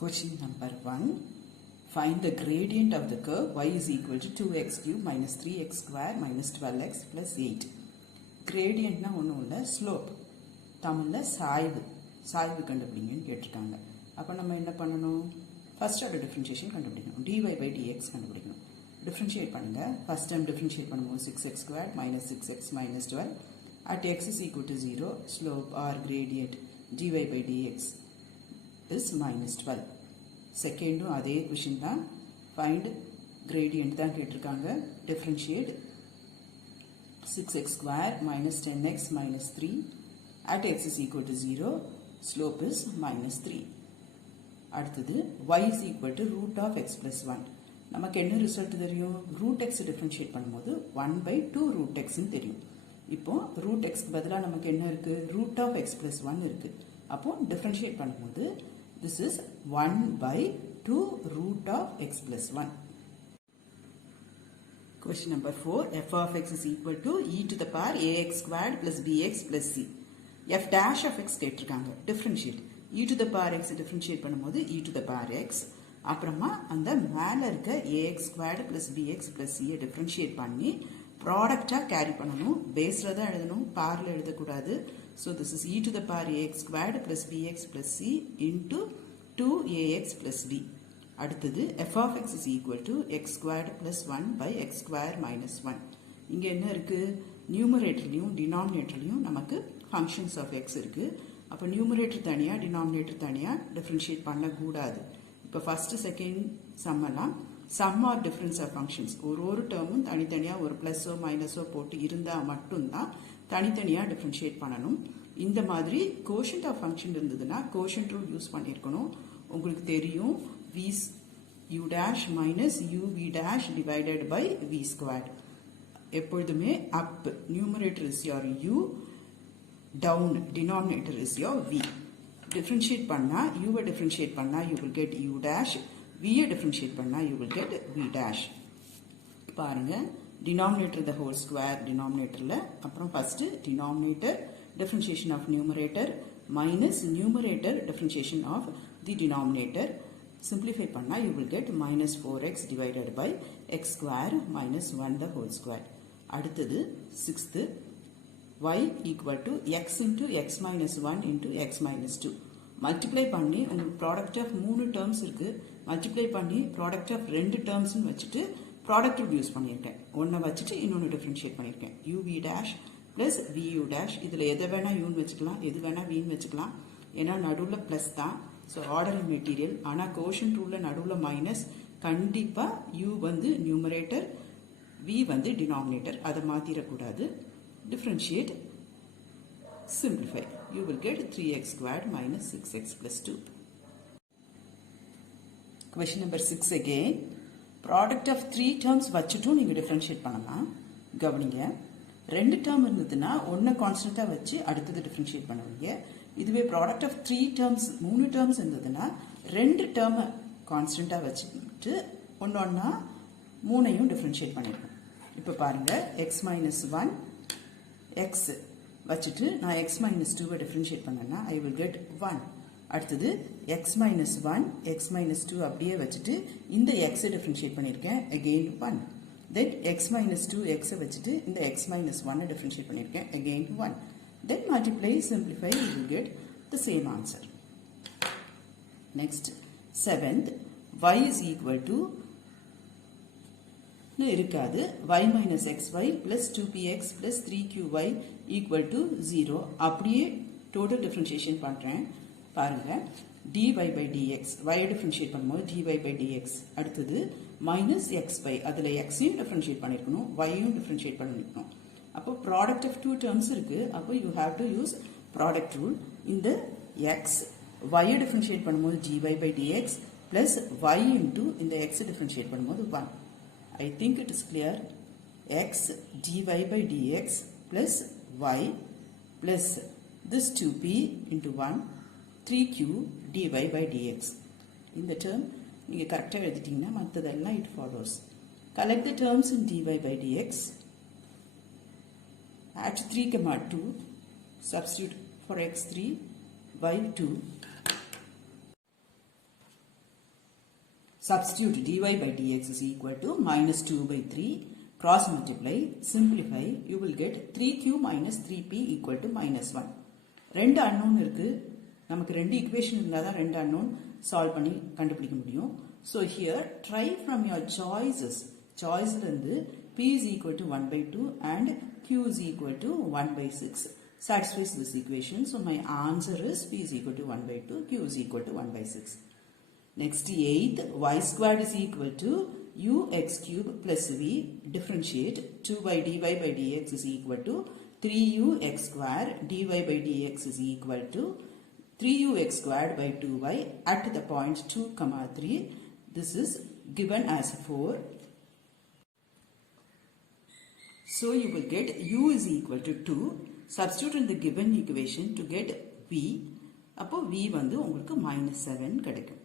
Question number 1. Find the gradient of the curve y is equal to 2x cube minus 3x square minus 12x plus 8. Gradient na ஒன்றும் இல்லை, slope. தமிழில் சாய்வு கண்டுபிடிங்கன்னு கேட்டிருக்காங்க. அப்போ நம்ம என்ன பண்ணணும்? ஃபர்ஸ்ட் ஆர்டர் டிஃபரன்ஷியேஷன் கண்டுபிடிக்கணும். dy by dx கண்டுபிடிக்கணும். டிஃபரன்ஷியேட் பண்ணுங்க. ஃபர்ஸ்ட் டைம் டிஃபரன்ஷியேட் பண்ணும்போது 6x squared minus 6x minus 12 at x is equal to 0, slope or gradient dy by dx is minus 12. செகண்டும் அதே கொஷின் தான், ஃபைண்ட் கிரேடியன்ட் தான் கேட்டிருக்காங்க. Differentiate 6x square minus 10x minus 3 at x is equal to 0, slope is minus 3. அடுத்தது y is equal to root of x plus 1. நமக்கு என்ன result தெரியும்? root x differentiate பண்ணும்போது 1 by 2 root x தெரியும். இப்போ root x பதிலாக நமக்கு என்ன இருக்கு? root of x plus 1 இருக்கு. அப்போ டிஃபரன்ஷியேட் பண்ணும்போது this is 1 by 2 root of x plus 1. Question number 4. f of x is equal to e to the power ax squared plus bx plus c. f dash of x கேட்டிருக்காங்க. differentiate e to the power x differentiate பண்ணும்போது e to the power x, அப்புறமா அந்த மேல இருக்க ax squared plus bx plus c differentiate பண்ணி ப்ராடக்டா carry பண்ணணும். பேஸ்ல தான் எழுதணும், பார்ல எழுதக்கூடாது. So this is e to the power ax squared plus bx plus c into 2ax plus b. அடுத்தது f of x is equal to x squared plus 1 by x square minus 1. இங்க என்ன இருக்கு? நியூமரேட்டர்லையும் டினாமினேட்டர்லையும் நமக்கு ஃபங்க்ஷன்ஸ் ஆஃப் x இருக்கு. அப்போ numerator தனியா denominator தனியா differentiate பண்ணக்கூடாது. இப்போ ஃபர்ஸ்ட் செகண்ட் சம்மெல்லாம் sum or difference of functions, ஒரு டேர்மும் தனித்தனியாக ஒரு ப்ளஸோ மைனஸோ போட்டு இருந்தால் மட்டும்தான் தனித்தனியாக டிஃபரன்ஷியேட் பண்ணணும். இந்த மாதிரி கோஷன்ட் ஆஃப் ஃபங்க்ஷன் இருந்ததுன்னா கோஷன்ட் ரூல் யூஸ் பண்ணியிருக்கணும். உங்களுக்கு தெரியும், v u dash minus uv dash divided by v squared. எப்பொழுதுமே up numerator is your u, down denominator is your v. Differentiate பண்ணா u டிஃபரன்ஷியேட் பண்ணா you will get u dash, v differentiate பண்ணா you will get v dash. பாருங்க, denominator the whole square denominatorல, அப்புறம் first denominator differentiation of numerator minus numerator differentiation of the denominator. Simplify பண்ணா you will get minus 4x divided by x square minus 1 the whole square. அடுத்தது sixth, y equal to x into x minus 1 into x minus 2. Multiply பண்ணி உங்களுக்கு product of 3 terms இருக்கு. Multiply பண்ணி product of 2 terms வச்சுட்டு product rule use பண்ணியிருக்கேன். ஒன்றை வச்சுட்டு இன்னொன்று டிஃபரன்ஷியேட் பண்ணியிருக்கேன். uv dash plus vu dash. இதில் எதை வேணா யூன்னு வச்சுக்கலாம், எது வேணா வீன்னு வச்சுக்கலாம். ஏன்னா நடுவில் ப்ளஸ் தான், ஸோ ஆர்டர் மெட்டீரியல். ஆனால் கோஷன் ரூலில் நடுவில் மைனஸ். கண்டிப்பாக u வந்து நியூமரேட்டர், v வந்து டினாமினேட்டர். அதை மாற்றிடக்கூடாது. Differentiate, simplify. You will get 3x squared minus 6x plus 2. Question number 6 again. Product of 3 terms வச்சுட்டும் நீங்கள் டிஃபரன்ஷியேட் பண்ணலாம். கவனிங்க, 2 டேர்ம் இருந்ததுன்னா ஒன்று கான்ஸ்டன்ட்டாக வச்சு அடுத்தது டிஃபரன்ஷியேட் பண்ணுவீங்க. இதுவே ப்ராடக்ட் ஆஃப் 3 டேர்ம்ஸ் 3 டேர்ம்ஸ் இருந்ததுன்னா 2 டேர்மை கான்ஸ்டன்ட்டாக வச்சுட்டு ஒன்றா 3ஐயும் டிஃபரன்ஷியேட் பண்ணியிருக்கோம். இப்போ பாருங்க, x minus 1 x வச்சுட்டு நான் x minus 2 டிஃபரன்ஷியேட் பண்ணேன்னா I will get 1. அடுத்தது x minus 1 x minus 2 அப்படியே வச்சுட்டு இந்த x டிஃபரன்ஷியேட் பண்ணியிருக்கேன், again 1. then x minus 2 x வச்சுட்டு இந்த x minus 1 டிஃபரன்ஷியேட் பண்ணியிருக்கேன், again 1. then multiply, simplify, you will get the same answer. next, seventh, y is equal to இருக்காது, y minus xy plus 2px plus 3qy equal to 0. அப்படியே total differentiation பண்ணுறேன். பாருங்க, dy by dx, y differentiate பண்ணும்போது dy by dx. அடுத்தது minus xy, அதில் xையும் differentiate பண்ணியிருக்கணும், yயும் differentiate பண்ணியிருக்கணும். அப்போ product of 2 terms இருக்கு. அப்போ you have to use product rule. இந்த x, y differentiate பண்ணும்போது dy by dx plus y into இந்த x differentiate பண்ணும்போது 1. I think it is clear. X dy by dx plus y plus this 2p into 1 3q dy by dx. இந்த term நீங்கள் கரெக்டாக எழுதிட்டீங்கன்னா மற்றதெல்லாம் it follows. Collect the terms in dy by dx. Add 3, 2. Substitute for x3 y2. Substitute dy by dx is equal to minus 2 by 3. Cross multiply, simplify, you will get 3q minus 3p equal to minus 1. ரெண்டு unknown இருக்கு. நமக்கு ரெண்டு equation இருந்தாதான் ரெண்டு unknown solve பண்ணி கண்டுபிடிக்க முடியும். So here, try from your choices. Choice இருந்து p is equal to 1 by 2 and q is equal to 1 by 6. Satisfies this equation. So my answer is p is equal to 1 by 2, q is equal to 1 by 6. Next, 8th, y squared is equal to ux cube plus v. Differentiate 2 by dy by dx is equal to 3ux square. Dy by dx is equal to 3ux squared by 2y at the point 2, 3. This is given as 4. So you will get u is equal to 2. Substitute in the given equation to get v. அப்போ v வந்து உங்களுக்கு -7 கிடைக்கும்.